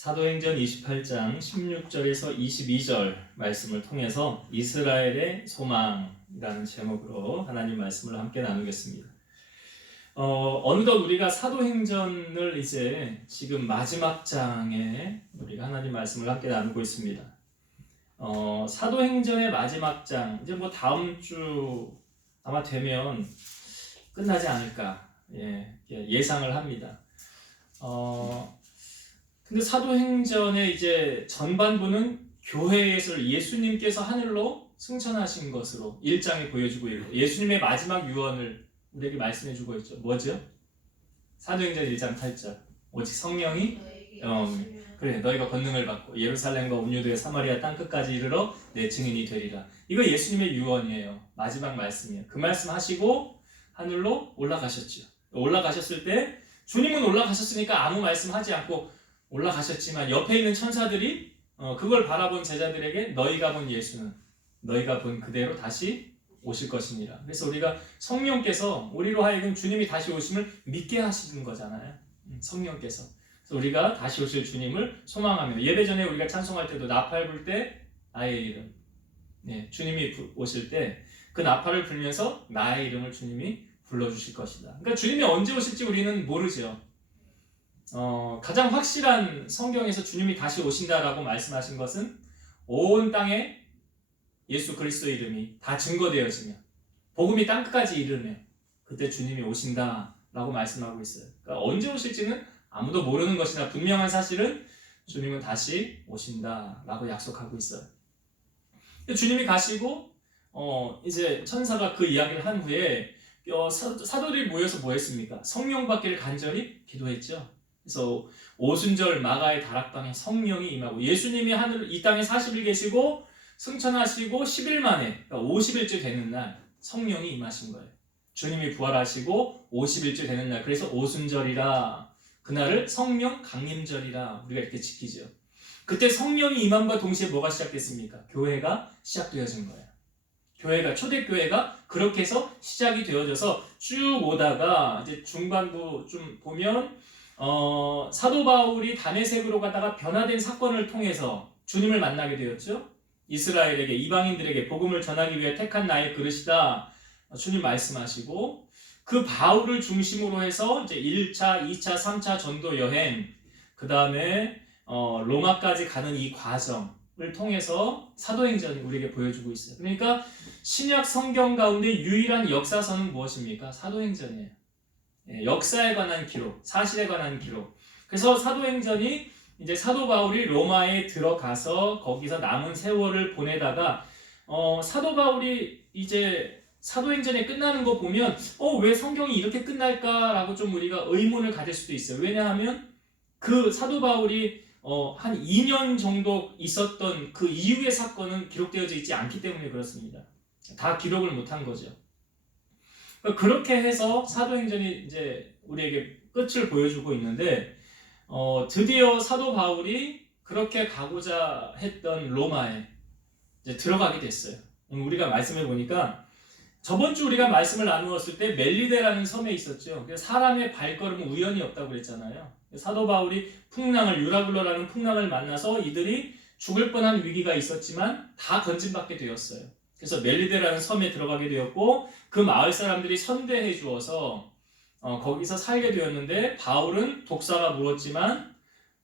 사도행전 28장 16절에서 22절 말씀을 통해서 이스라엘의 소망이라는 제목으로 하나님 말씀을 함께 나누겠습니다. 어느덧 우리가 사도행전을 이제 지금 마지막 장에 우리가 하나님 말씀을 함께 나누고 있습니다. 사도행전의 마지막 장, 이제 뭐 다음 주 아마 되면 끝나지 않을까 예상을 합니다. 근데 사도행전의 이제 전반부는 교회에서 예수님께서 하늘로 승천하신 것으로 1장에 보여주고 있고, 예수님의 마지막 유언을 우리에게 말씀해주고 있죠. 뭐죠? 사도행전 1장 8절. 오직 성령이 그래 너희가 권능을 받고 예루살렘과 온 유대의 사마리아 땅끝까지 이르러 내 증인이 되리라. 이거 예수님의 유언이에요. 마지막 말씀이에요. 그 말씀 하시고 하늘로 올라가셨죠. 올라가셨을 때 주님은 올라가셨으니까 아무 말씀하지 않고 올라가셨지만 옆에 있는 천사들이 그걸 바라본 제자들에게 너희가 본 예수는 너희가 본 그대로 다시 오실 것이니라. 그래서 우리가 성령께서 우리로 하여금 주님이 다시 오심을 믿게 하시는 거잖아요. 성령께서. 그래서 우리가 다시 오실 주님을 소망하며, 예배 전에 우리가 찬송할 때도 나팔 불 때 나의 이름, 주님이 오실 때 그 나팔을 불면서 나의 이름을 주님이 불러주실 것이다. 그러니까 주님이 언제 오실지 우리는 모르죠. 가장 확실한 성경에서 주님이 다시 오신다라고 말씀하신 것은 온 땅에 예수 그리스도의 이름이 다 증거되어지며 복음이 땅끝까지 이르며 그때 주님이 오신다라고 말씀하고 있어요. 그러니까 언제 오실지는 아무도 모르는 것이나 분명한 사실은 주님은 다시 오신다라고 약속하고 있어요. 주님이 가시고 이제 천사가 그 이야기를 한 후에 사도들이 모여서 뭐 했습니까? 성령 받기를 간절히 기도했죠. 그래서 오순절 마가의 다락방에 성령이 임하고, 예수님이 이 땅에 40일 계시고 승천하시고 10일 만에, 그러니까 50일째 되는 날 성령이 임하신 거예요. 주님이 부활하시고 50일째 되는 날, 그래서 오순절이라, 그날을 성령 강림절이라 우리가 이렇게 지키죠. 그때 성령이 임함과 동시에 뭐가 시작됐습니까? 교회가 시작되어진 거예요. 교회가, 초대교회가 그렇게 해서 시작이 되어져서 쭉 오다가 이제 중반부 좀 보면 사도 바울이 다메섹으로 가다가 변화된 사건을 통해서 주님을 만나게 되었죠. 이스라엘에게, 이방인들에게 복음을 전하기 위해 택한 나의 그릇이다 주님 말씀하시고, 그 바울을 중심으로 해서 이제 1차, 2차, 3차 전도 여행, 그 다음에 로마까지 가는 이 과정을 통해서 사도행전이 우리에게 보여주고 있어요. 그러니까 신약 성경 가운데 유일한 역사서는 무엇입니까? 사도행전이에요. 역사에 관한 기록, 사실에 관한 기록. 그래서 사도행전이 이제 사도 바울이 로마에 들어가서 거기서 남은 세월을 보내다가 사도 바울이 이제 사도행전에 끝나는 거 보면 왜 성경이 이렇게 끝날까라고 좀 우리가 의문을 가질 수도 있어요. 왜냐하면 그 사도 바울이 한 2년 정도 있었던 그 이후의 사건은 기록되어져 있지 않기 때문에 그렇습니다. 다 기록을 못한 거죠. 그렇게 해서 사도행전이 이제 우리에게 끝을 보여주고 있는데, 드디어 사도 바울이 그렇게 가고자 했던 로마에 이제 들어가게 됐어요. 우리가 말씀해 보니까 저번 주 우리가 말씀을 나누었을 때 멜리데라는 섬에 있었죠. 사람의 발걸음은 우연이 없다고 그랬잖아요. 사도 바울이 유라굴로라는 풍랑을 만나서 이들이 죽을 뻔한 위기가 있었지만 다 건진받게 되었어요. 그래서 멜리데라는 섬에 들어가게 되었고, 그 마을 사람들이 선대해 주어서 거기서 살게 되었는데, 바울은 독사가 물었지만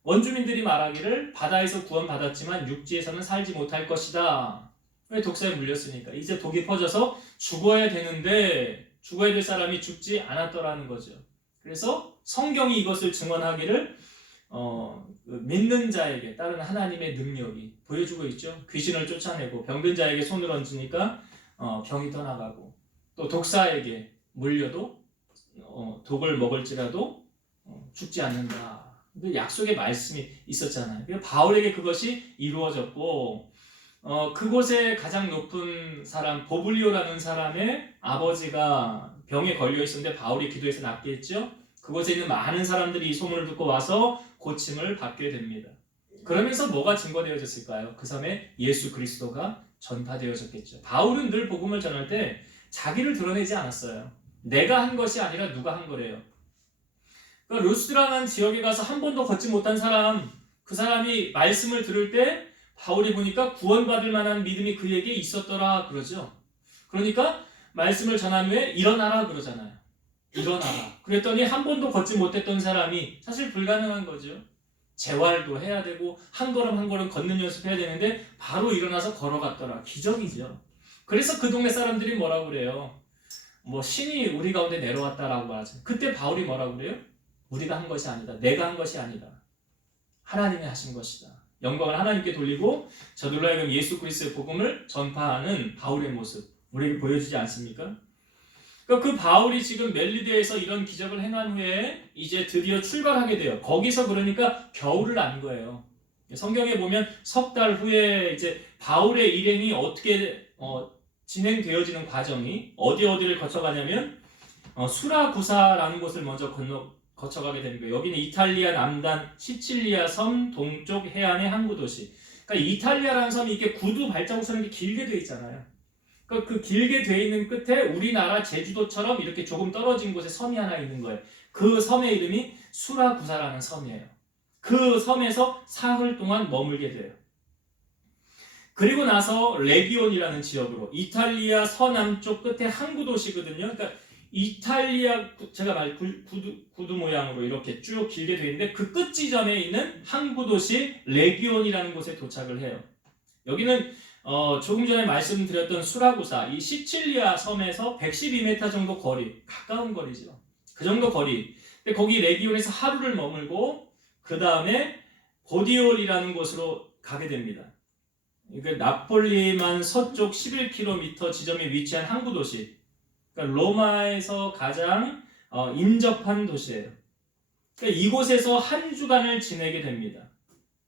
원주민들이 말하기를 바다에서 구원받았지만 육지에서는 살지 못할 것이다. 왜? 독사에 물렸으니까. 이제 독이 퍼져서 죽어야 되는데 죽어야 될 사람이 죽지 않았더라는 거죠. 그래서 성경이 이것을 증언하기를 믿는 자에게 따른 하나님의 능력이 보여주고 있죠. 귀신을 쫓아내고 병든 자에게 손을 얹으니까 병이 떠나가고, 또 독사에게 물려도 독을 먹을지라도 죽지 않는다. 약속의 말씀이 있었잖아요. 바울에게 그것이 이루어졌고, 그곳에 가장 높은 사람 보블리오라는 사람의 아버지가 병에 걸려 있었는데 바울이 기도해서 낫게 했죠. 그곳에 있는 많은 사람들이 이 소문을 듣고 와서 고침을 받게 됩니다. 그러면서 뭐가 증거되어졌을까요? 그 섬에 예수 그리스도가 전파되어졌겠죠. 바울은 늘 복음을 전할 때 자기를 드러내지 않았어요. 내가 한 것이 아니라 누가 한 거래요. 그러니까 루스드라는 지역에 가서 한 번도 걷지 못한 사람, 그 사람이 말씀을 들을 때 바울이 보니까 구원받을 만한 믿음이 그에게 있었더라 그러죠. 그러니까 말씀을 전한 후에 일어나라 그러잖아요. 일어나라. 그랬더니 한 번도 걷지 못했던 사람이 사실 불가능한 거죠. 재활도 해야 되고 한 걸음 한 걸음 걷는 연습해야 되는데 바로 일어나서 걸어갔더라. 기적이죠. 그래서 그 동네 사람들이 뭐라고 그래요? 뭐 신이 우리 가운데 내려왔다라고 하죠. 그때 바울이 뭐라고 그래요? 우리가 한 것이 아니다. 내가 한 것이 아니다. 하나님이 하신 것이다. 영광을 하나님께 돌리고 저들로 하여금 예수 그리스도의 복음을 전파하는 바울의 모습 우리에게 보여주지 않습니까? 그러니까 그 바울이 지금 멜리데에서 이런 기적을 행한 후에 이제 드디어 출발하게 돼요. 거기서 그러니까 겨울을 난 거예요. 성경에 보면 석 달 후에 이제 바울의 일행이 어떻게 진행되어지는 과정이 어디를 거쳐가냐면 수라구사라는 곳을 먼저 거쳐가게 되는 거예요. 여기는 이탈리아 남단 시칠리아 섬 동쪽 해안의 항구 도시. 그러니까 이탈리아라는 섬이 이렇게 구두 발자국처럼 길게 돼 있잖아요. 그러니까 그 길게 돼 있는 끝에 우리나라 제주도처럼 이렇게 조금 떨어진 곳에 섬이 하나 있는 거예요. 그 섬의 이름이 수라구사라는 섬이에요. 그 섬에서 사흘 동안 머물게 돼요. 그리고 나서 레기온이라는 지역으로 이탈리아 서남쪽 끝에 항구 도시거든요. 그러니까 이탈리아 제가 말 구두 모양으로 이렇게 쭉 길게 되어 있는데 그 끝 지점에 있는 항구 도시 레기온이라는 곳에 도착을 해요. 여기는 조금 전에 말씀드렸던 수라구사 이 시칠리아 섬에서 112m 정도 거리, 가까운 거리죠. 그 정도 거리. 근데 거기 레기온에서 하루를 머물고 그 다음에 보디올이라는 곳으로 가게 됩니다. 그러니까 나폴리만 서쪽 11km 지점에 위치한 항구 도시. 그러니까 로마에서 가장 인접한 도시예요. 그러니까 이곳에서 한 주간을 지내게 됩니다.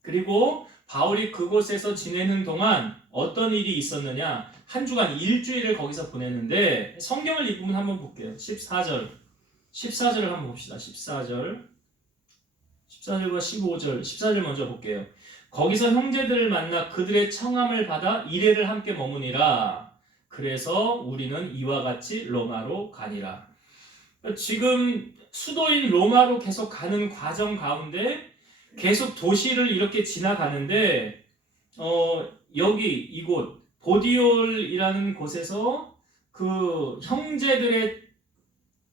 그리고 바울이 그곳에서 지내는 동안 어떤 일이 있었느냐? 한 주간 일주일을 거기서 보냈는데 성경을 이 부분 한번 볼게요. 14절을 한번 봅시다. 14절과 15절, 14절 먼저 볼게요. 거기서 형제들을 만나 그들의 청함을 받아 이레를 함께 머무니라. 그래서 우리는 이와 같이 로마로 가니라. 지금 수도인 로마로 계속 가는 과정 가운데 계속 도시를 이렇게 지나가는데 여기 이곳 보디올이라는 곳에서 그 형제들의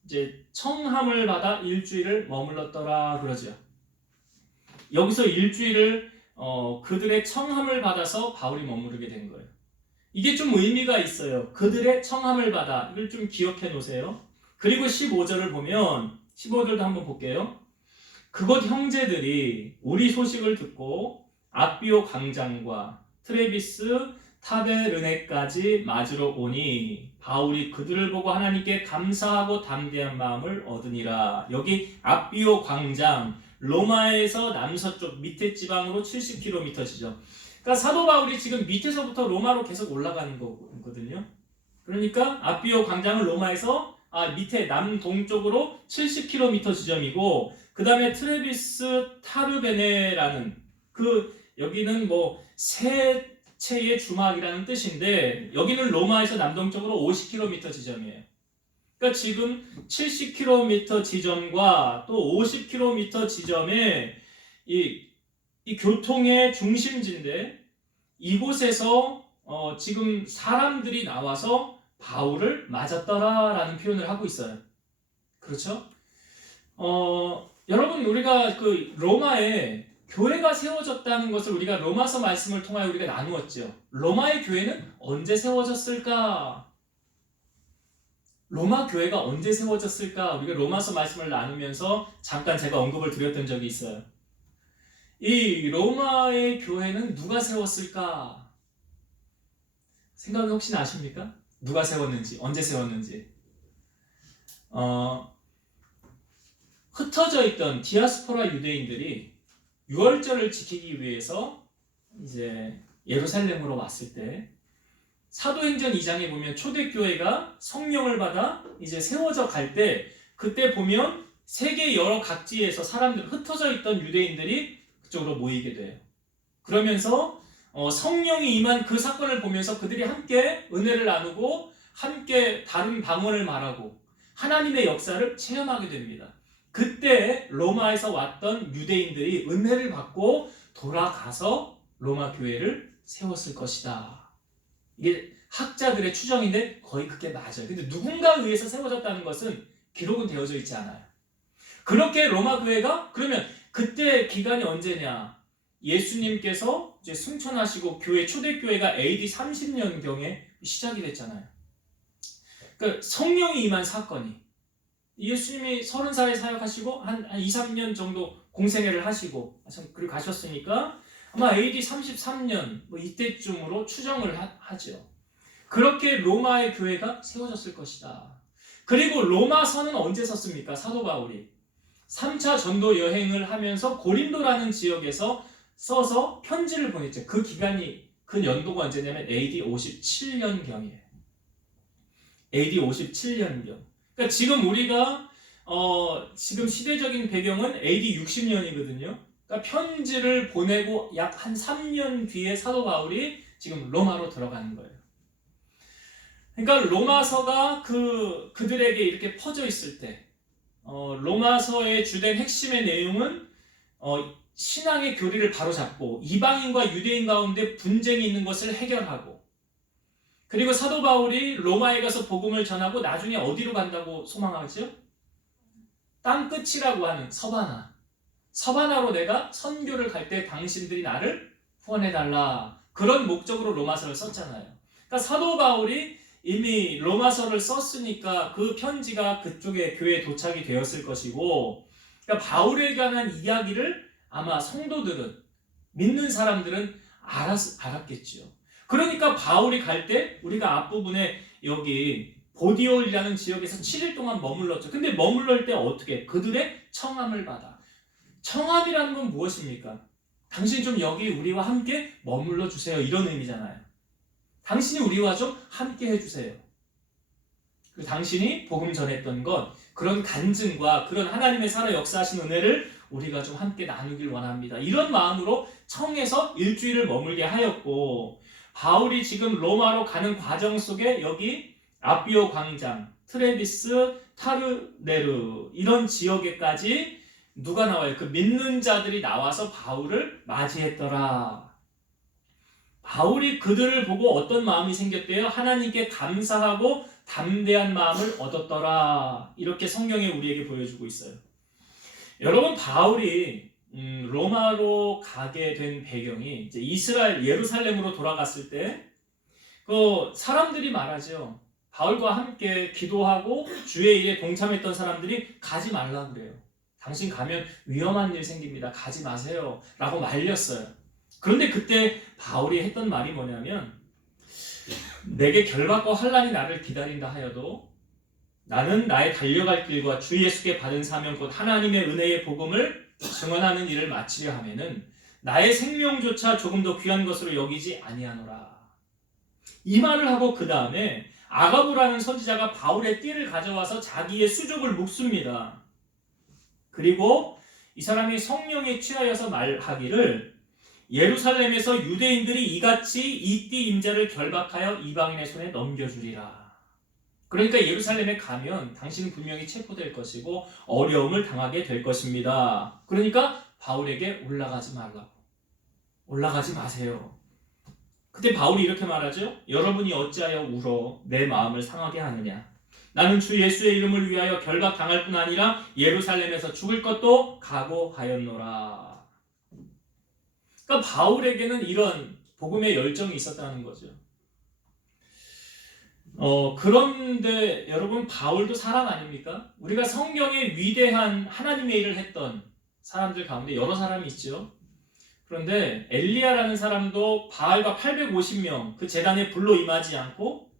이제 청함을 받아 일주일을 머물렀더라 그러죠. 여기서 일주일을 그들의 청함을 받아서 바울이 머무르게 된 거예요. 이게 좀 의미가 있어요. 그들의 청함을 받아. 이걸 좀 기억해 놓으세요. 그리고 15절을 보면 15절도 한번 볼게요. 그곳 형제들이 우리 소식을 듣고 아비오 광장과 트레비스 타베르네까지 맞으러 오니 바울이 그들을 보고 하나님께 감사하고 담대한 마음을 얻으니라. 여기 아비오 광장 로마에서 남서쪽 밑에 지방으로 70km지죠. 그러니까 사도 바울이 지금 밑에서부터 로마로 계속 올라가는 거거든요. 그러니까 아비오 광장은 로마에서 밑에 남동쪽으로 70km 지점이고 그 다음에 트레비스 타르베네라는 여기는 뭐 세체의 주막이라는 뜻인데 여기는 로마에서 남동쪽으로 50km 지점이에요. 그러니까 지금 70km 지점과 또 50km 지점에 이 교통의 중심지인데 이곳에서 지금 사람들이 나와서 바울을 맞았더라라는 표현을 하고 있어요. 그렇죠? 여러분 우리가 그 로마에 교회가 세워졌다는 것을 우리가 로마서 말씀을 통하여 우리가 나누었죠. 로마의 교회는 언제 세워졌을까? 로마 교회가 언제 세워졌을까? 우리가 로마서 말씀을 나누면서 잠깐 제가 언급을 드렸던 적이 있어요. 이 로마의 교회는 누가 세웠을까? 생각 혹시 나십니까? 누가 세웠는지, 언제 세웠는지. 흩어져 있던 디아스포라 유대인들이 유월절을 지키기 위해서 이제 예루살렘으로 왔을 때 사도행전 2장에 보면 초대교회가 성령을 받아 이제 세워져 갈 때 그때 보면 세계 여러 각지에서 사람들 흩어져 있던 유대인들이 그쪽으로 모이게 돼요. 그러면서 성령이 임한 그 사건을 보면서 그들이 함께 은혜를 나누고 함께 다른 방언을 말하고 하나님의 역사를 체험하게 됩니다. 그때 로마에서 왔던 유대인들이 은혜를 받고 돌아가서 로마 교회를 세웠을 것이다. 이게 학자들의 추정인데 거의 그게 맞아요. 근데 누군가에 의해서 세워졌다는 것은 기록은 되어져 있지 않아요. 그렇게 로마 교회가 그러면 그때 기간이 언제냐? 예수님께서 이제 승천하시고 교회 초대교회가 AD 30년경에 시작이 됐잖아요. 그러니까 성령이 임한 사건이 예수님이 30살에 사역하시고 한 2, 3년 정도 공생애를 하시고 그리고 가셨으니까 아마 AD 33년 뭐 이때쯤으로 추정을 하죠. 그렇게 로마의 교회가 세워졌을 것이다. 그리고 로마서는 언제 썼습니까? 사도 바울이 3차 전도 여행을 하면서 고린도라는 지역에서 써서 편지를 보냈죠. 그 기간이 그 연도가 언제냐면 AD 57년경이에요. AD 57년경. 그러니까 지금 우리가 지금 시대적인 배경은 AD 60년이거든요. 그러니까 편지를 보내고 약 한 3년 뒤에 사도 바울이 지금 로마로 들어가는 거예요. 그러니까 로마서가 그들에게 이렇게 퍼져 있을 때 로마서의 주된 핵심의 내용은 신앙의 교리를 바로잡고 이방인과 유대인 가운데 분쟁이 있는 것을 해결하고 그리고 사도 바울이 로마에 가서 복음을 전하고 나중에 어디로 간다고 소망하죠? 땅끝이라고 하는 서바나로 내가 선교를 갈 때 당신들이 나를 후원해달라. 그런 목적으로 로마서를 썼잖아요. 그러니까 사도 바울이 이미 로마서를 썼으니까 그 편지가 그쪽에 교회에 도착이 되었을 것이고 그러니까 바울에 관한 이야기를 아마 성도들은 믿는 사람들은 알았겠지요. 그러니까 바울이 갈 때 우리가 앞부분에 여기 보디올이라는 지역에서 7일 동안 머물렀죠. 근데 머물러 때 어떻게? 그들의 청함을 받아. 청함이라는 건 무엇입니까? 당신 좀 여기 우리와 함께 머물러 주세요. 이런 의미잖아요. 당신이 우리와 좀 함께 해주세요. 그리고 당신이 복음 전했던 것, 그런 간증과 그런 하나님의 살아 역사하신 은혜를 우리가 좀 함께 나누길 원합니다. 이런 마음으로 청해서 일주일을 머물게 하였고 바울이 지금 로마로 가는 과정 속에 여기 아비오 광장, 트레비스, 타르네르 이런 지역에까지 누가 나와요? 그 믿는 자들이 나와서 바울을 맞이했더라. 바울이 그들을 보고 어떤 마음이 생겼대요? 하나님께 감사하고 담대한 마음을 얻었더라. 이렇게 성경에 우리에게 보여주고 있어요. 여러분 바울이 로마로 가게 된 배경이 이제 이스라엘 예루살렘으로 돌아갔을 때 그 사람들이 말하죠. 바울과 함께 기도하고 주의 일에 동참했던 사람들이 가지 말라고 그래요. 당신 가면 위험한 일 생깁니다. 가지 마세요. 라고 말렸어요. 그런데 그때 바울이 했던 말이 뭐냐면 내게 결박과 환난이 나를 기다린다 하여도 나는 나의 달려갈 길과 주 예수께 받은 사명 곧 하나님의 은혜의 복음을 증언하는 일을 마치려 하면은 나의 생명조차 조금 더 귀한 것으로 여기지 아니하노라. 이 말을 하고 그 다음에 아가보라는 선지자가 바울의 띠를 가져와서 자기의 수족을 묶습니다. 그리고 이 사람이 성령에 취하여서 말하기를 예루살렘에서 유대인들이 이같이 이 띠 임자를 결박하여 이방인의 손에 넘겨주리라. 그러니까 예루살렘에 가면 당신은 분명히 체포될 것이고 어려움을 당하게 될 것입니다. 그러니까 바울에게 올라가지 말라고. 올라가지 마세요. 그때 바울이 이렇게 말하죠. 여러분이 어찌하여 울어 내 마음을 상하게 하느냐. 나는 주 예수의 이름을 위하여 결박당할 뿐 아니라 예루살렘에서 죽을 것도 각오하였노라. 그러니까 바울에게는 이런 복음의 열정이 있었다는 거죠. 그런데 여러분 바울도 사람 아닙니까? 우리가 성경에 위대한 하나님의 일을 했던 사람들 가운데 여러 사람이 있죠. 그런데 엘리야라는 사람도 바알과 850명 그 제단에 불로 임하지 않고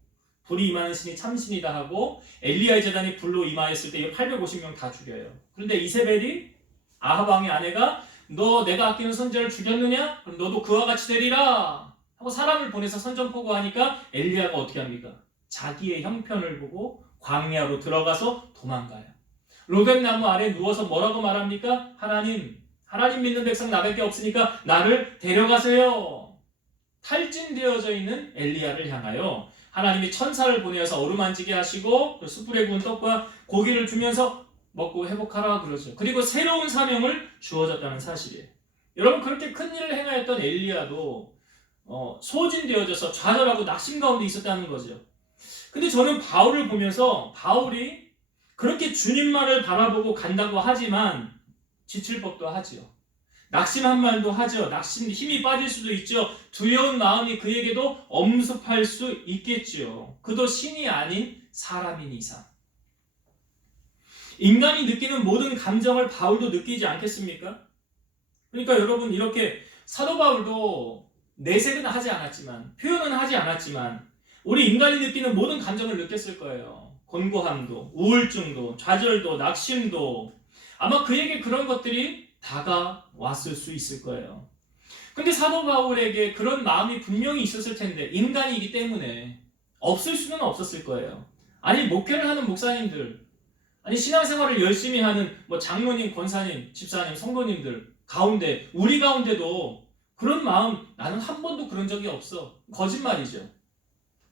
불이 임하는 신이 참신이다 하고 엘리야의 제단이 불로 임하였을 때 850명 다 죽여요. 그런데 이세벨이 아합 왕의 아내가 너 내가 아끼는 선지자를 죽였느냐? 그럼 너도 그와 같이 되리라 하고 사람을 보내서 선전포고하니까 엘리야가 어떻게 합니까? 자기의 형편을 보고 광야로 들어가서 도망가요. 로뎀나무 아래 누워서 뭐라고 말합니까? 하나님 믿는 백성 나밖에 없으니까 나를 데려가세요. 탈진되어져 있는 엘리야를 향하여 하나님이 천사를 보내어서 어루만지게 하시고 그 숯불에 구운 떡과 고기를 주면서 먹고 회복하라 그러죠. 그리고 새로운 사명을 주어졌다는 사실이에요. 여러분, 그렇게 큰 일을 행하였던 엘리야도 소진되어져서 좌절하고 낙심 가운데 있었다는 거죠. 근데 저는 바울을 보면서 바울이 그렇게 주님만을 바라보고 간다고 하지만 지칠 법도 하지요. 낙심한 말도 하죠. 낙심, 힘이 빠질 수도 있죠. 두려운 마음이 그에게도 엄습할 수 있겠지요. 그도 신이 아닌 사람인 이상. 인간이 느끼는 모든 감정을 바울도 느끼지 않겠습니까? 그러니까 여러분, 이렇게 사도 바울도 내색은 하지 않았지만, 표현은 하지 않았지만 우리 인간이 느끼는 모든 감정을 느꼈을 거예요. 곤고함도, 우울증도, 좌절도, 낙심도. 아마 그에게 그런 것들이 다가왔을 수 있을 거예요. 근데 사도 바울에게 그런 마음이 분명히 있었을 텐데, 인간이기 때문에 없을 수는 없었을 거예요. 아니, 목회를 하는 목사님들, 아니, 신앙생활을 열심히 하는 장로님, 권사님, 집사님, 성도님들 가운데, 우리 가운데도 그런 마음, 나는 한 번도 그런 적이 없어. 거짓말이죠.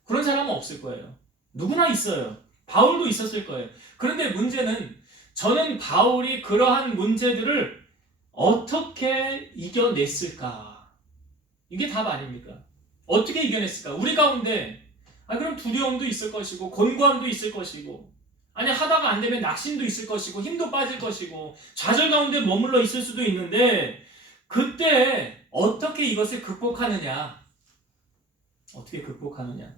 그런 사람은 없을 거예요. 누구나 있어요. 바울도 있었을 거예요. 그런데 문제는, 저는 바울이 그러한 문제들을 어떻게 이겨냈을까? 이게 답 아닙니까? 어떻게 이겨냈을까? 우리 가운데 그럼 두려움도 있을 것이고, 곤고함도 있을 것이고, 아니, 하다가 안 되면 낙심도 있을 것이고, 힘도 빠질 것이고, 좌절 가운데 머물러 있을 수도 있는데, 그때 어떻게 이것을 극복하느냐? 어떻게 극복하느냐?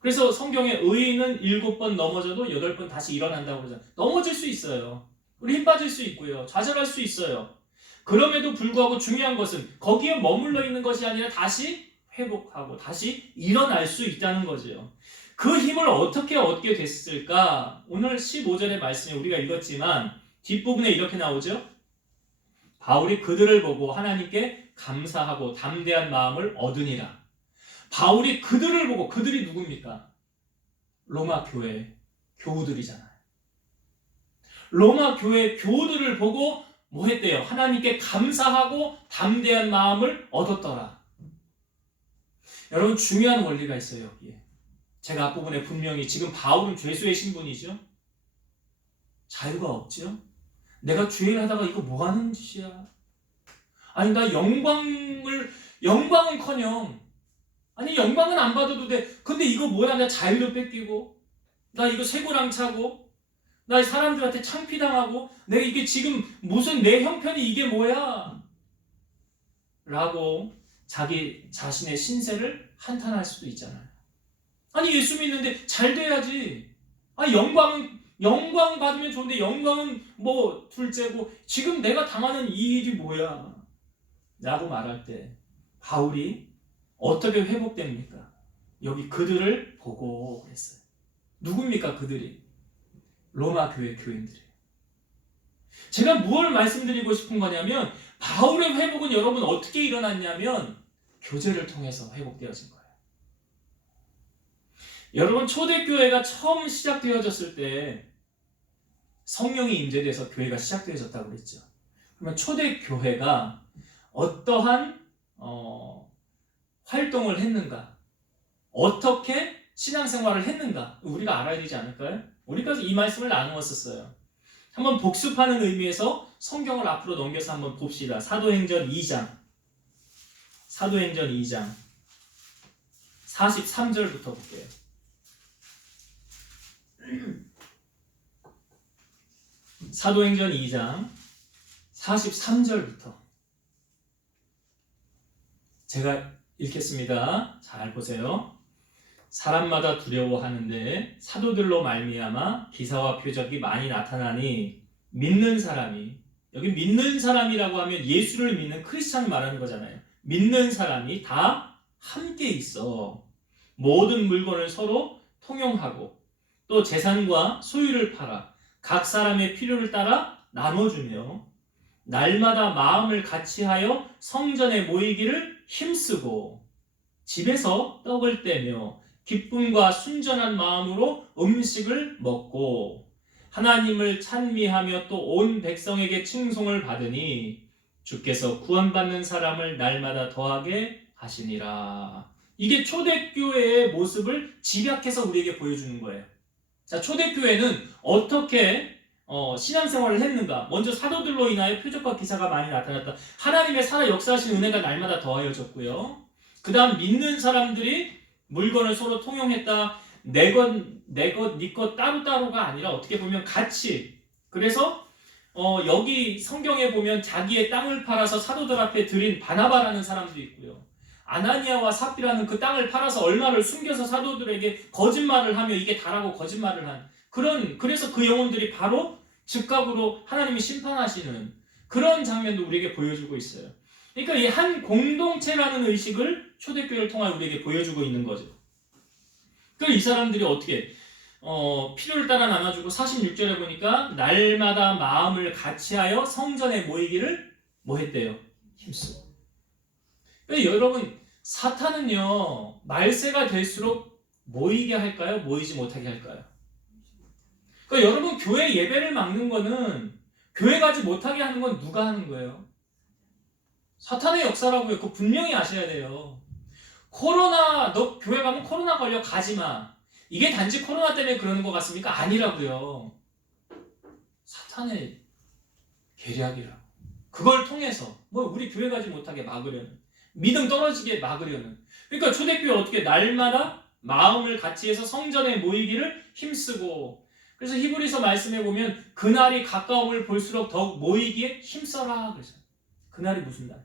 그래서 성경에 의인은 7번 넘어져도 8번 다시 일어난다고 그러잖아요. 넘어질 수 있어요. 우리 힘 빠질 수 있고요. 좌절할 수 있어요. 그럼에도 불구하고 중요한 것은 거기에 머물러 있는 것이 아니라 다시 회복하고 다시 일어날 수 있다는 거죠. 그 힘을 어떻게 얻게 됐을까? 오늘 15절의 말씀에 우리가 읽었지만 뒷부분에 이렇게 나오죠. 바울이 그들을 보고 하나님께 감사하고 담대한 마음을 얻으니라. 바울이 그들을 보고, 그들이 누굽니까? 로마 교회 교우들이잖아요. 로마 교회 교우들을 보고 뭐 했대요? 하나님께 감사하고 담대한 마음을 얻었더라. 여러분, 중요한 원리가 있어요, 여기에. 제가 앞부분에 분명히, 지금 바울은 죄수의 신분이죠. 자유가 없죠. 내가 주일 하다가 이거 뭐 하는 짓이야? 아니, 나 영광은커녕, 아니, 영광은 안 받아도 돼. 근데 이거 뭐야? 나 자유도 뺏기고, 나 이거 쇠고랑 차고, 나 사람들한테 창피당하고, 내가 이게 지금 무슨 내 형편이 이게 뭐야? 라고 자기 자신의 신세를 한탄할 수도 있잖아요. 아니, 예수 믿는데 잘 돼야지. 영광 받으면 좋은데 영광은 뭐 둘째고, 지금 내가 당하는 이 일이 뭐야? 라고 말할 때 바울이 어떻게 회복됩니까? 여기 그들을 보고 그랬어요. 누굽니까, 그들이? 로마 교회 교인들이에요. 제가 무엇을 말씀드리고 싶은 거냐면, 바울의 회복은 여러분 어떻게 일어났냐면 교제를 통해서 회복되어진 거예요. 여러분, 초대교회가 처음 시작되어졌을 때 성령이 임재돼서 교회가 시작되어졌다고 그랬죠. 그러면 초대교회가 어떠한 활동을 했는가? 어떻게 신앙생활을 했는가? 우리가 알아야 되지 않을까요? 우리가 이 말씀을 나누었었어요. 한번 복습하는 의미에서 성경을 앞으로 넘겨서 한번 봅시다. 사도행전 2장 43절부터 볼게요. 사도행전 2장 43절부터 제가 읽겠습니다. 잘 보세요. 사람마다 두려워하는데 사도들로 말미암아 기사와 표적이 많이 나타나니 믿는 사람이, 여기 믿는 사람이라고 하면 예수를 믿는 크리스찬 말하는 거잖아요. 믿는 사람이 다 함께 있어 모든 물건을 서로 통용하고 또 재산과 소유를 팔아 각 사람의 필요를 따라 나눠주며 날마다 마음을 같이하여 성전에 모이기를 힘쓰고 집에서 떡을 떼며 기쁨과 순전한 마음으로 음식을 먹고 하나님을 찬미하며 또 온 백성에게 칭송을 받으니 주께서 구원받는 사람을 날마다 더하게 하시니라. 이게 초대교회의 모습을 집약해서 우리에게 보여주는 거예요. 자, 초대교회는 어떻게 신앙생활을 했는가? 먼저 사도들로 인하여 표적과 기사가 많이 나타났다. 하나님의 살아 역사하신 은혜가 날마다 더하여졌고요. 그 다음 믿는 사람들이 물건을 서로 통용했다. 내 것, 네 것 따로따로가 아니라 어떻게 보면 같이. 그래서 여기 성경에 보면 자기의 땅을 팔아서 사도들 앞에 드린 바나바라는 사람도 있고요. 아나니아와 삽비라는 그 땅을 팔아서 얼마를 숨겨서 사도들에게 거짓말을 하며 이게 다라고 거짓말을 한 그래서 그 영혼들이 바로 즉각으로 하나님이 심판하시는 그런 장면도 우리에게 보여주고 있어요. 그러니까 이 한 공동체라는 의식을 초대교회를 통해 우리에게 보여주고 있는 거죠. 그럼 이 사람들이 어떻게 필요를 따라 나눠주고 46절에 보니까 날마다 마음을 같이하여 성전에 모이기를 뭐 했대요? 힘쓰고. 그러니까 여러분 사탄은요 말세가 될수록 모이게 할까요? 모이지 못하게 할까요? 그러니까 여러분 교회 예배를 막는 거는 교회 가지 못하게 하는 건 누가 하는 거예요? 사탄의 역사라고요. 그거 분명히 아셔야 돼요. 너 교회 가면 코로나 걸려 가지마. 이게 단지 코로나 때문에 그러는 것 같습니까? 아니라고요. 사탄의 계략이라고. 그걸 통해서 우리 교회 가지 못하게 막으려는, 믿음 떨어지게 막으려는. 그러니까 초대교회 어떻게 날마다 마음을 같이 해서 성전에 모이기를 힘쓰고, 그래서 히브리서 말씀해 보면 그날이 가까움을 볼수록 더욱 모이기에 힘써라. 그래서 그날이 무슨 날?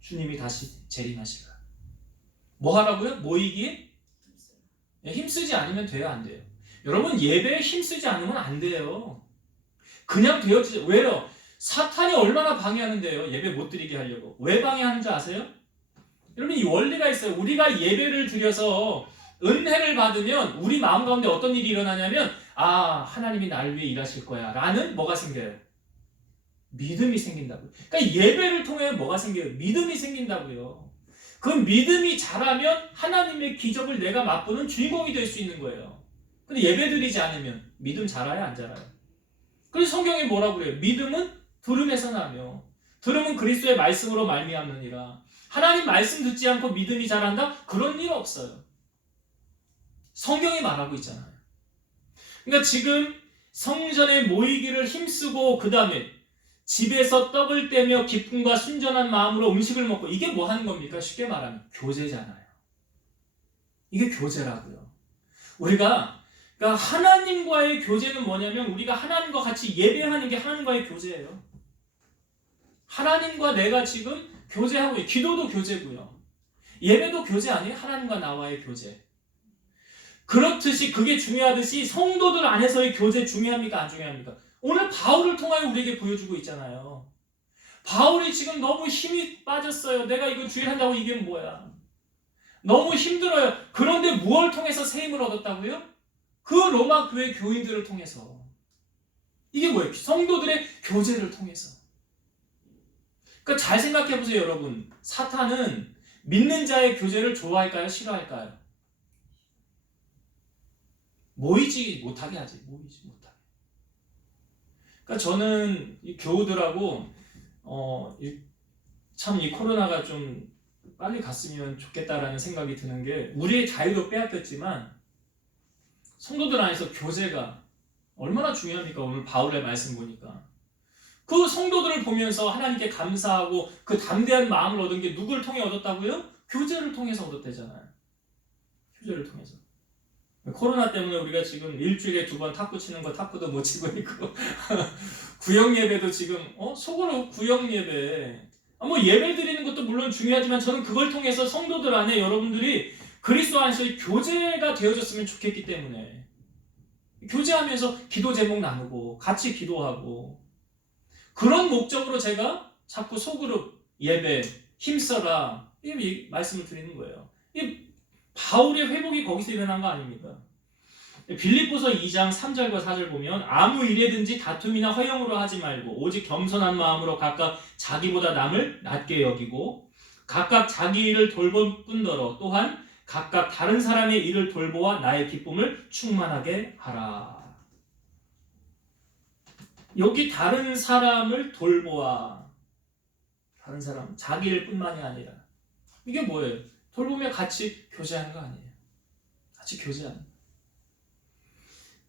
주님이 다시 재림하실 날. 뭐 하라고요? 모이기에 힘쓰지 않으면 돼요, 안 돼요? 여러분 예배에 힘쓰지 않으면 안 돼요. 그냥 되어지죠. 왜요? 사탄이 얼마나 방해하는데요. 예배 못 드리게 하려고. 왜 방해하는 줄 아세요? 여러분 이 원리가 있어요. 우리가 예배를 드려서 은혜를 받으면 우리 마음 가운데 어떤 일이 일어나냐면 하나님이 나를 위해 일하실 거야 라는 뭐가 생겨요? 믿음이 생긴다고요. 그러니까 예배를 통해 뭐가 생겨요? 믿음이 생긴다고요. 그 믿음이 자라면 하나님의 기적을 내가 맛보는 주인공이 될 수 있는 거예요. 근데 예배 드리지 않으면 믿음 자라요, 안 자라요? 그래서 성경에 뭐라고 그래요? 믿음은 들음에서 나며 들음은 그리스도의 말씀으로 말미암느니라. 하나님 말씀 듣지 않고 믿음이 자란다? 그런 일 없어요. 성경이 말하고 있잖아요. 그러니까 지금 성전에 모이기를 힘쓰고 그 다음에 집에서 떡을 떼며 기쁨과 순전한 마음으로 음식을 먹고, 이게 뭐 하는 겁니까? 쉽게 말하면 교제잖아요. 이게 교제라고요. 그러니까 하나님과의 교제는 뭐냐면 우리가 하나님과 같이 예배하는 게 하나님과의 교제예요. 하나님과 내가 지금 교제하고 있어요. 기도도 교제고요. 예배도 교제 아니에요? 하나님과 나와의 교제. 그렇듯이 그게 중요하듯이 성도들 안에서의 교제 중요합니까? 안 중요합니까? 오늘 바울을 통하여 우리에게 보여주고 있잖아요. 바울이 지금 너무 힘이 빠졌어요. 내가 이거 주일 한다고 이게 뭐야? 너무 힘들어요. 그런데 무엇을 통해서 새 힘을 얻었다고요? 그 로마 교회 교인들을 통해서. 이게 뭐예요? 성도들의 교제를 통해서. 그러니까 잘 생각해 보세요, 여러분. 사탄은 믿는 자의 교제를 좋아할까요? 싫어할까요? 모이지 못하게 하지. 모이지 못하게. 그러니까 저는 이 교우들하고 참 이 코로나가 좀 빨리 갔으면 좋겠다라는 생각이 드는 게, 우리의 자유도 빼앗겼지만 성도들 안에서 교제가 얼마나 중요합니까? 오늘 바울의 말씀 보니까 그 성도들을 보면서 하나님께 감사하고 그 담대한 마음을 얻은 게 누구를 통해 얻었다고요? 교제를 통해서 얻었대잖아요. 교제를 통해서. 코로나 때문에 우리가 지금 일주일에 2번 탁구 치는 거 탁구도 못 치고 있고 구역 예배도 지금 속으로 구역 예배, 예배 드리는 것도 물론 중요하지만 저는 그걸 통해서 성도들 안에 여러분들이 그리스도 안에서의 교제가 되어졌으면 좋겠기 때문에 교제하면서 기도 제목 나누고 같이 기도하고, 그런 목적으로 제가 자꾸 소그룹 예배 힘써라 이 말씀을 드리는 거예요. 바울의 회복이 거기서 일어난 거 아닙니까? 빌립보서 2장 3절과 4절 보면 아무 일에든지 다툼이나 허영으로 하지 말고 오직 겸손한 마음으로 각각 자기보다 남을 낮게 여기고 각각 자기 일을 돌볼 뿐더러 또한 각각 다른 사람의 일을 돌보아 나의 기쁨을 충만하게 하라. 여기 다른 사람을 돌보아, 다른 사람, 자기 일뿐만이 아니라, 이게 뭐예요? 돌보며 같이 교제하는 거 아니에요? 같이 교제하는 거.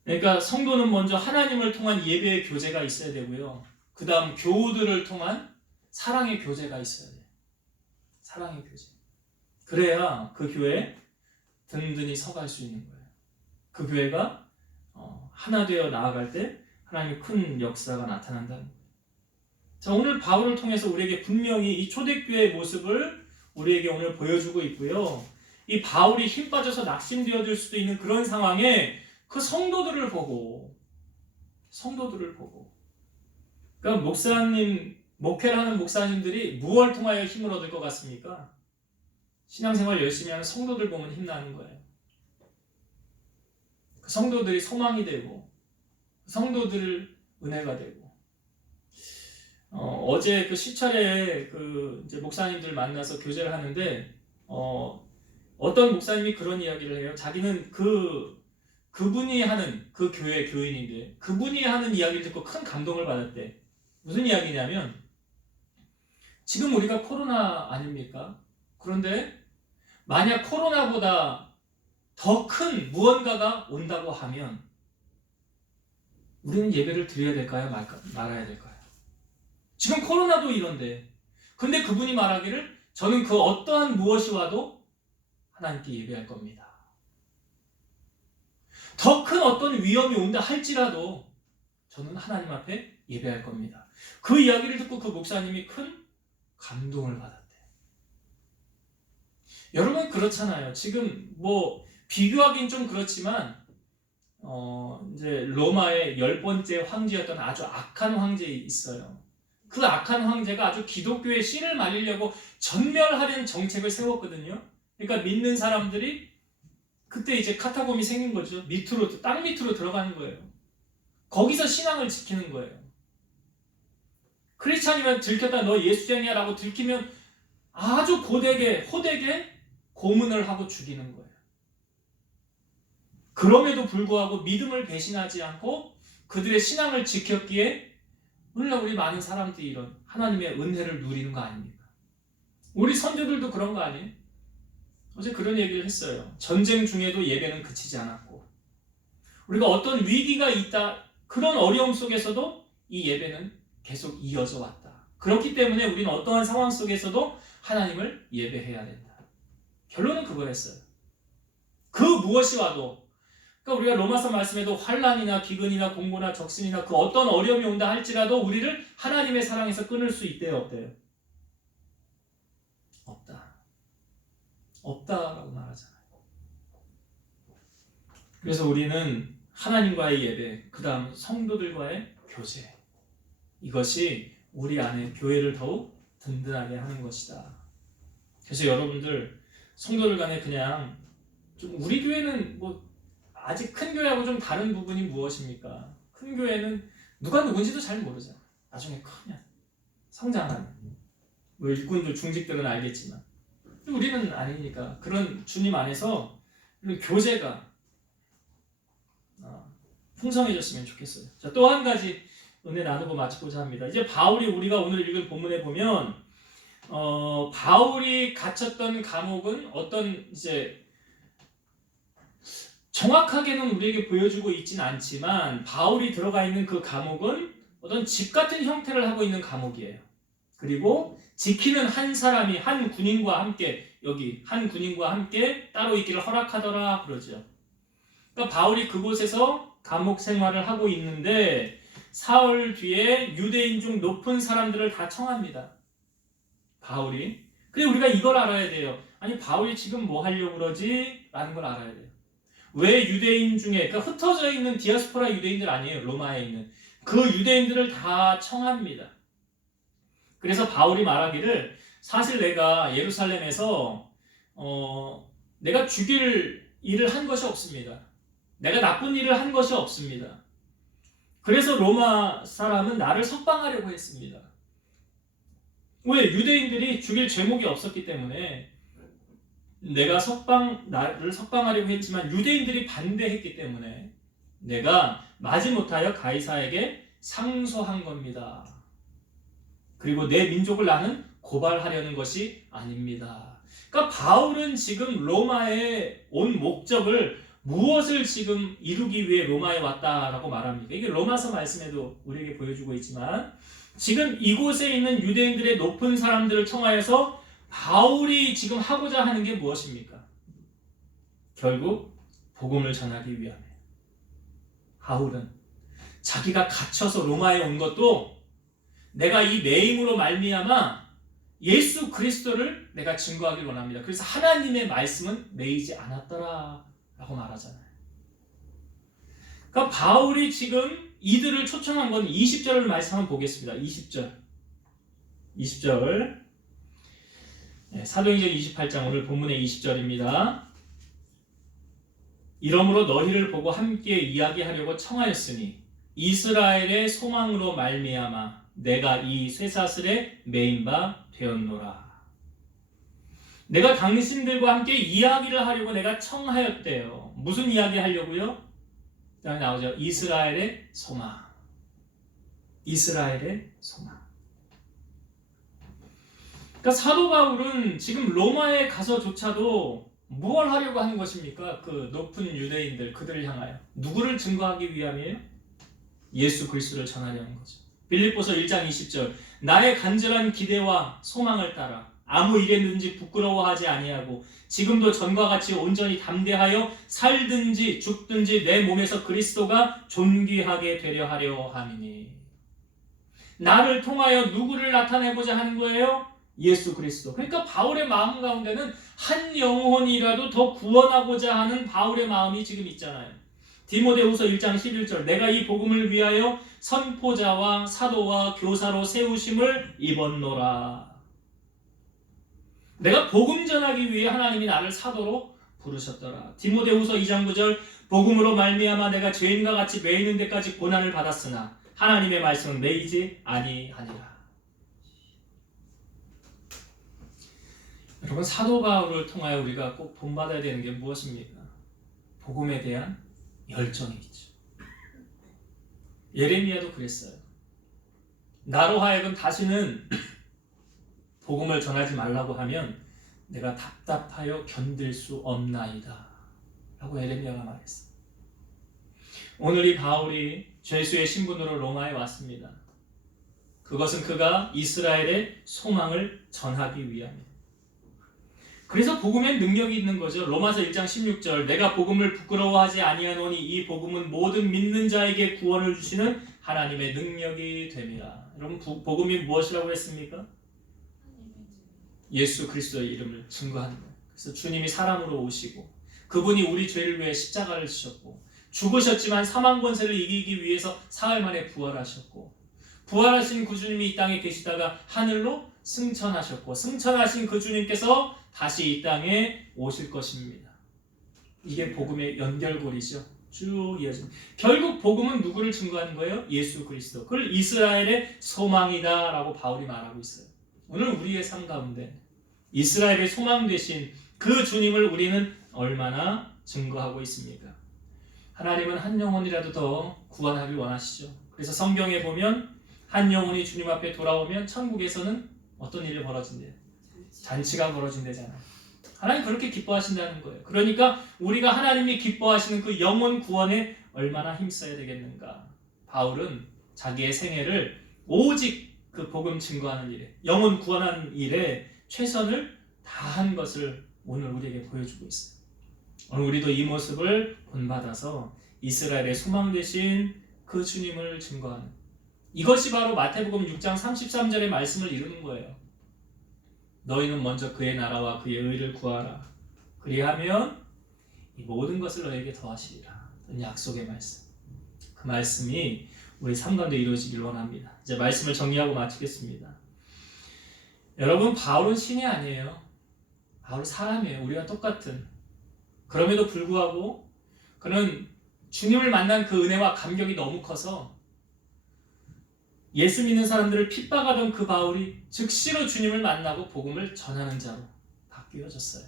그러니까 성도는 먼저 하나님을 통한 예배의 교제가 있어야 되고요. 그 다음 교우들을 통한 사랑의 교제가 있어야 돼요. 사랑의 교제. 그래야 그 교회에 든든히 서갈 수 있는 거예요. 그 교회가 하나 되어 나아갈 때 하나님의 큰 역사가 나타난다는 거예요. 자, 오늘 바울을 통해서 우리에게 분명히 이 초대교회의 모습을 우리에게 오늘 보여주고 있고요. 이 바울이 힘 빠져서 낙심되어질 수도 있는 그런 상황에 그 성도들을 보고 그러니까 목회를 하는 목사님들이 무엇을 통하여 힘을 얻을 것 같습니까? 신앙생활 열심히 하는 성도들 보면 힘나는 거예요. 그 성도들이 소망이 되고 성도들 은혜가 되고 어제 그 시찰에 이제 목사님들 만나서 교제를 하는데 어떤 목사님이 그런 이야기를 해요. 자기는 그분이 하는 그 교회 교인인데 그분이 하는 이야기를 듣고 큰 감동을 받았대. 무슨 이야기냐면 지금 우리가 코로나 아닙니까? 그런데 만약 코로나보다 더 큰 무언가가 온다고 하면 우리는 예배를 드려야 될까요? 말아야 될까요? 지금 코로나도 이런데 근데 그분이 말하기를 저는 그 어떠한 무엇이 와도 하나님께 예배할 겁니다. 더 큰 어떤 위험이 온다 할지라도 저는 하나님 앞에 예배할 겁니다. 그 이야기를 듣고 그 목사님이 큰 감동을 받았대. 여러분 그렇잖아요. 지금 비교하기는 좀 그렇지만 이제 로마의 10번째 황제였던 아주 악한 황제 있어요. 그 악한 황제가 아주 기독교의 씨를 말리려고 전멸하려는 정책을 세웠거든요. 그러니까 믿는 사람들이 그때 이제 카타콤이 생긴 거죠. 땅 밑으로 들어가는 거예요. 거기서 신앙을 지키는 거예요. 크리스찬이면 들켰다 너 예수쟁이야 라고 들키면 아주 호되게 고문을 하고 죽이는 거예요. 그럼에도 불구하고 믿음을 배신하지 않고 그들의 신앙을 지켰기에 오늘날 우리 많은 사람들이 이런 하나님의 은혜를 누리는 거 아닙니까? 우리 선조들도 그런 거 아니에요? 어제 그런 얘기를 했어요. 전쟁 중에도 예배는 그치지 않았고 우리가 어떤 위기가 있다 그런 어려움 속에서도 이 예배는 계속 이어져 왔다. 그렇기 때문에 우리는 어떠한 상황 속에서도 하나님을 예배해야 된다. 결론은 그거였어요. 그 무엇이 와도 그러니까 우리가 로마서 말씀에도 환난이나 기근이나 공고나 적신이나 그 어떤 어려움이 온다 할지라도 우리를 하나님의 사랑에서 끊을 수 있대요, 없대요? 없다라고 말하잖아요. 그래서 우리는 하나님과의 예배, 그 다음 성도들과의 교제, 이것이 우리 안에 교회를 더욱 든든하게 하는 것이다. 그래서 여러분들 성도들 간에 그냥 좀 우리 교회는 아직 큰 교회하고 좀 다른 부분이 무엇입니까? 큰 교회는 누가 누군지도 잘 모르죠. 나중에 크면 성장하는 일꾼들 중직들은 알겠지만 우리는 아니니까 그런 주님 안에서 교제가 풍성해졌으면 좋겠어요. 자, 또 한 가지 은혜 나누고 마치고자 합니다. 이제 바울이 우리가 오늘 읽은 본문에 보면 바울이 갇혔던 감옥은 어떤 이제 정확하게는 우리에게 보여주고 있지는 않지만 바울이 들어가 있는 그 감옥은 어떤 집 같은 형태를 하고 있는 감옥이에요. 그리고 지키는 한 사람이 한 군인과 함께 따로 있기를 허락하더라 그러죠. 그러니까 바울이 그곳에서 감옥 생활을 하고 있는데 사흘 뒤에 유대인 중 높은 사람들을 다 청합니다. 바울이. 근데 우리가 이걸 알아야 돼요. 아니 바울이 지금 뭐 하려고 그러지? 라는 걸 알아야 돼요. 왜 유대인 중에 그러니까 흩어져 있는 디아스포라 유대인들 아니에요. 로마에 있는. 그 유대인들을 다 청합니다. 그래서 바울이 말하기를 사실 내가 예루살렘에서 내가 죽일 일을 한 것이 없습니다. 내가 나쁜 일을 한 것이 없습니다. 그래서 로마 사람은 나를 석방하려고 했습니다. 왜? 유대인들이 죽일 죄목이 없었기 때문에 나를 석방하려고 했지만 유대인들이 반대했기 때문에 내가 마지못하여 가이사에게 상소한 겁니다. 그리고 내 민족을 나는 고발하려는 것이 아닙니다. 그러니까 바울은 지금 로마에 온 목적을 무엇을 지금 이루기 위해 로마에 왔다라고 말합니까? 이게 로마서 말씀에도 우리에게 보여주고 있지만 지금 이곳에 있는 유대인들의 높은 사람들을 청하여서 바울이 지금 하고자 하는 게 무엇입니까? 결국 복음을 전하기 위함이에요. 바울은 자기가 갇혀서 로마에 온 것도 내가 이 매임으로 말미암아 예수 그리스도를 내가 증거하길 원합니다. 그래서 하나님의 말씀은 매이지 않았더라 라고 말하잖아요. 그러니까 바울이 지금 이들을 초청한 건 20절을 말씀 한번 보겠습니다. 20절 사도행전 28장 오늘 본문의 20절입니다. 이러므로 너희를 보고 함께 이야기하려고 청하였으니 이스라엘의 소망으로 말미암아 내가 이 쇠사슬에 매인 바 되었노라. 내가 당신들과 함께 이야기를 하려고 내가 청하였대요. 무슨 이야기 하려고요? 여기 나오죠. 이스라엘의 소망. 이스라엘의 소망. 그러니까 사도 바울은 지금 로마에 가서조차도 뭘 하려고 하는 것입니까? 그 높은 유대인들 그들을 향하여 누구를 증거하기 위함이에요? 예수 그리스도를 전하려는 거죠. 빌립보서 1장 20절 나의 간절한 기대와 소망을 따라 아무 일에든지 부끄러워하지 아니하고 지금도 전과 같이 온전히 담대하여 살든지 죽든지 내 몸에서 그리스도가 존귀하게 되려 하려 함이니. 나를 통하여 누구를 나타내고자 하는 거예요? 예수 그리스도. 그러니까 바울의 마음 가운데는 한 영혼이라도 더 구원하고자 하는 바울의 마음이 지금 있잖아요. 디모데후서 1장 11절 내가 이 복음을 위하여 선포자와 사도와 교사로 세우심을 입었노라. 내가 복음 전하기 위해 하나님이 나를 사도로 부르셨더라. 디모데후서 2장 9절 복음으로 말미암아 내가 죄인과 같이 매이는 데까지 고난을 받았으나 하나님의 말씀은 매이지 아니하니라. 여러분 사도 바울을 통하여 우리가 꼭 본받아야 되는 게 무엇입니까? 복음에 대한 열정이 있죠. 예레미야도 그랬어요. 나로 하여금 다시는 복음을 전하지 말라고 하면 내가 답답하여 견딜 수 없나이다 라고 예레미야가 말했어요. 오늘 이 바울이 죄수의 신분으로 로마에 왔습니다. 그것은 그가 이스라엘의 소망을 전하기 위함이에요. 그래서 복음엔 능력이 있는 거죠. 로마서 1장 16절 내가 복음을 부끄러워하지 아니하노니 이 복음은 모든 믿는 자에게 구원을 주시는 하나님의 능력이 됨이라. 여러분 복음이 무엇이라고 했습니까? 예수 그리스도의 이름을 증거하는 거예요. 그래서 주님이 사람으로 오시고 그분이 우리 죄를 위해 십자가를 지셨고 죽으셨지만 사망 권세를 이기기 위해서 사흘 만에 부활하셨고 부활하신 그 주님이 이 땅에 계시다가 하늘로 승천하셨고 승천하신 그 주님께서 다시 이 땅에 오실 것입니다. 이게 복음의 연결고리죠. 쭉 이어집니다. 결국 복음은 누구를 증거하는 거예요? 예수 그리스도. 그걸 이스라엘의 소망이다 라고 바울이 말하고 있어요. 오늘 우리의 삶 가운데 이스라엘의 소망 되신 그 주님을 우리는 얼마나 증거하고 있습니까? 하나님은 한 영혼이라도 더 구원하길 원하시죠. 그래서 성경에 보면 한 영혼이 주님 앞에 돌아오면 천국에서는 어떤 일이 벌어진대요? 잔치가 벌어진대잖아요. 하나님 그렇게 기뻐하신다는 거예요. 그러니까 우리가 하나님이 기뻐하시는 그 영혼 구원에 얼마나 힘써야 되겠는가. 바울은 자기의 생애를 오직 그 복음 증거하는 일에, 영혼 구원하는 일에 최선을 다한 것을 오늘 우리에게 보여주고 있어요. 오늘 우리도 이 모습을 본받아서 이스라엘의 소망 되신 그 주님을 증거하는, 이것이 바로 마태복음 6장 33절의 말씀을 이루는 거예요. 너희는 먼저 그의 나라와 그의 의를 구하라. 그리하면 이 모든 것을 너에게 더하시리라. 약속의 말씀. 그 말씀이 우리 삶 가운데 이루어지길 원합니다. 이제 말씀을 정리하고 마치겠습니다. 여러분 바울은 신이 아니에요. 바울은 사람이에요. 우리와 똑같은. 그럼에도 불구하고 그는 주님을 만난 그 은혜와 감격이 너무 커서 예수 믿는 사람들을 핍박하던 그 바울이 즉시로 주님을 만나고 복음을 전하는 자로 바뀌어졌어요.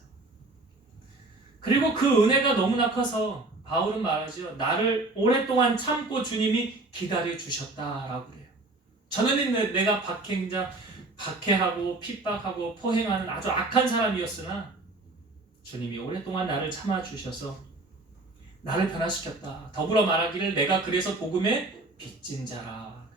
그리고 그 은혜가 너무나 커서 바울은 말하죠. 나를 오랫동안 참고 주님이 기다려 주셨다라고 그래요. 저는 내가 박해하고 핍박하고 포행하는 아주 악한 사람이었으나 주님이 오랫동안 나를 참아주셔서 나를 변화시켰다. 더불어 말하기를 내가 그래서 복음의 빚진 자라.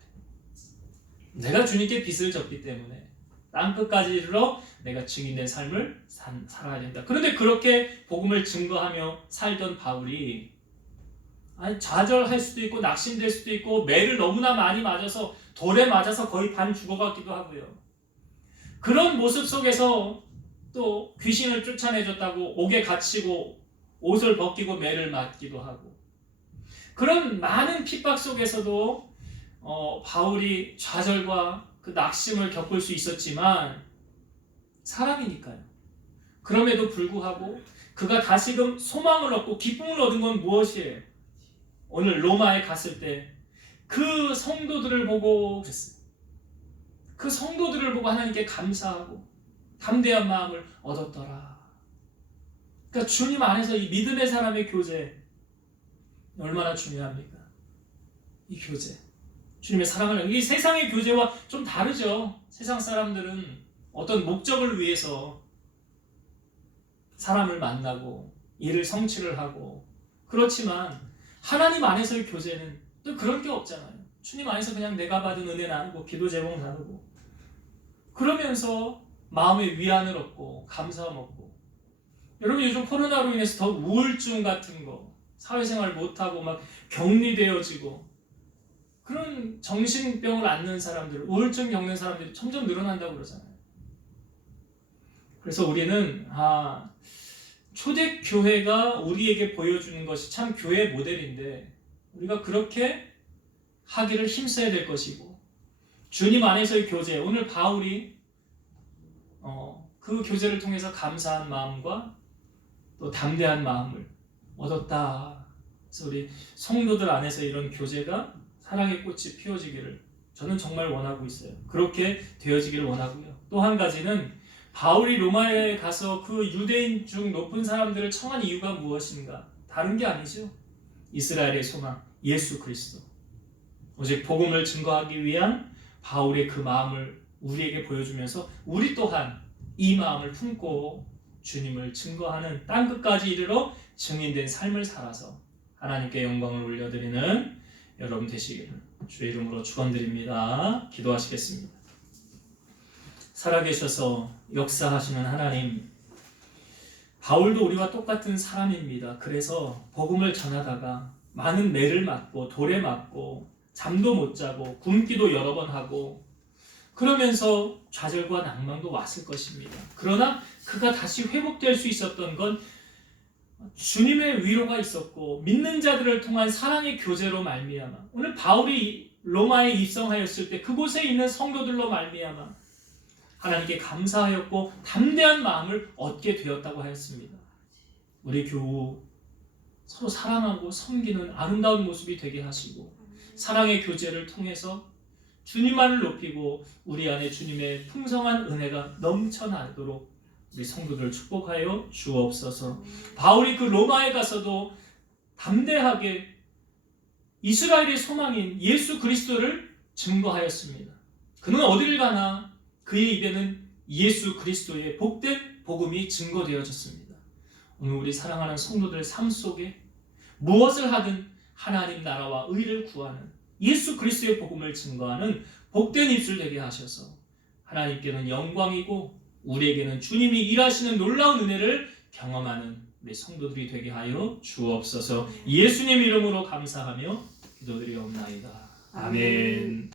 내가 주님께 빚을 졌기 때문에 땅끝까지 이르러 내가 증인된 삶을 살아야 된다. 그런데 그렇게 복음을 증거하며 살던 바울이 좌절할 수도 있고 낙심될 수도 있고 매를 너무나 많이 맞아서 돌에 맞아서 거의 반 죽어갔기도 하고요. 그런 모습 속에서 또 귀신을 쫓아내줬다고 옥에 갇히고 옷을 벗기고 매를 맞기도 하고 그런 많은 핍박 속에서도 바울이 좌절과 그 낙심을 겪을 수 있었지만 사람이니까요. 그럼에도 불구하고 그가 다시금 소망을 얻고 기쁨을 얻은 건 무엇이에요? 오늘 로마에 갔을 때 그 성도들을 보고 그랬어요. 그 성도들을 보고 하나님께 감사하고 담대한 마음을 얻었더라. 그러니까 주님 안에서 이 믿음의 사람의 교제 얼마나 중요합니까? 이 교제. 주님의 사랑을, 이 세상의 교제와 좀 다르죠. 세상 사람들은 어떤 목적을 위해서 사람을 만나고 일을 성취를 하고 그렇지만 하나님 안에서의 교제는 또 그럴 게 없잖아요. 주님 안에서 그냥 내가 받은 은혜 나누고 기도 제목 나누고 그러면서 마음의 위안을 얻고 감사함 얻고 여러분 요즘 코로나로 인해서 더 우울증 같은 거 사회생활 못하고 막 격리되어지고 그런 정신병을 앓는 사람들, 우울증 겪는 사람들이 점점 늘어난다고 그러잖아요. 그래서 우리는 초대교회가 우리에게 보여주는 것이 참 교회 모델인데 우리가 그렇게 하기를 힘써야 될 것이고 주님 안에서의 교제, 오늘 바울이 그 교제를 통해서 감사한 마음과 또 담대한 마음을 얻었다. 그래서 우리 성도들 안에서 이런 교제가 사랑의 꽃이 피어지기를 저는 정말 원하고 있어요. 그렇게 되어지기를 원하고요. 또 한 가지는 바울이 로마에 가서 그 유대인 중 높은 사람들을 청한 이유가 무엇인가? 다른 게 아니죠. 이스라엘의 소망, 예수 그리스도. 오직 복음을 증거하기 위한 바울의 그 마음을 우리에게 보여주면서 우리 또한 이 마음을 품고 주님을 증거하는 땅끝까지 이르러 증인된 삶을 살아서 하나님께 영광을 올려드리는 여러분 되시기를 주의 이름으로 축원드립니다. 기도하시겠습니다. 살아계셔서 역사하시는 하나님, 바울도 우리와 똑같은 사람입니다. 그래서 복음을 전하다가 많은 매를 맞고 돌에 맞고 잠도 못 자고 굶기도 여러 번 하고 그러면서 좌절과 낭망도 왔을 것입니다. 그러나 그가 다시 회복될 수 있었던 건 주님의 위로가 있었고 믿는 자들을 통한 사랑의 교제로 말미암아 오늘 바울이 로마에 입성하였을 때 그곳에 있는 성도들로 말미암아 하나님께 감사하였고 담대한 마음을 얻게 되었다고 하였습니다. 우리 교우 서로 사랑하고 섬기는 아름다운 모습이 되게 하시고 사랑의 교제를 통해서 주님만을 높이고 우리 안에 주님의 풍성한 은혜가 넘쳐나도록 우리 성도들을 축복하여 주옵소서. 바울이 그 로마에 가서도 담대하게 이스라엘의 소망인 예수 그리스도를 증거하였습니다. 그는 어디를 가나 그의 입에는 예수 그리스도의 복된 복음이 증거되어졌습니다. 오늘 우리 사랑하는 성도들의 삶 속에 무엇을 하든 하나님 나라와 의를 구하는 예수 그리스도의 복음을 증거하는 복된 입술 되게 하셔서 하나님께는 영광이고 우리에게는 주님이 일하시는 놀라운 은혜를 경험하는 우리 성도들이 되게 하여 주옵소서. 예수님 이름으로 감사하며 기도드리옵나이다. 아멘.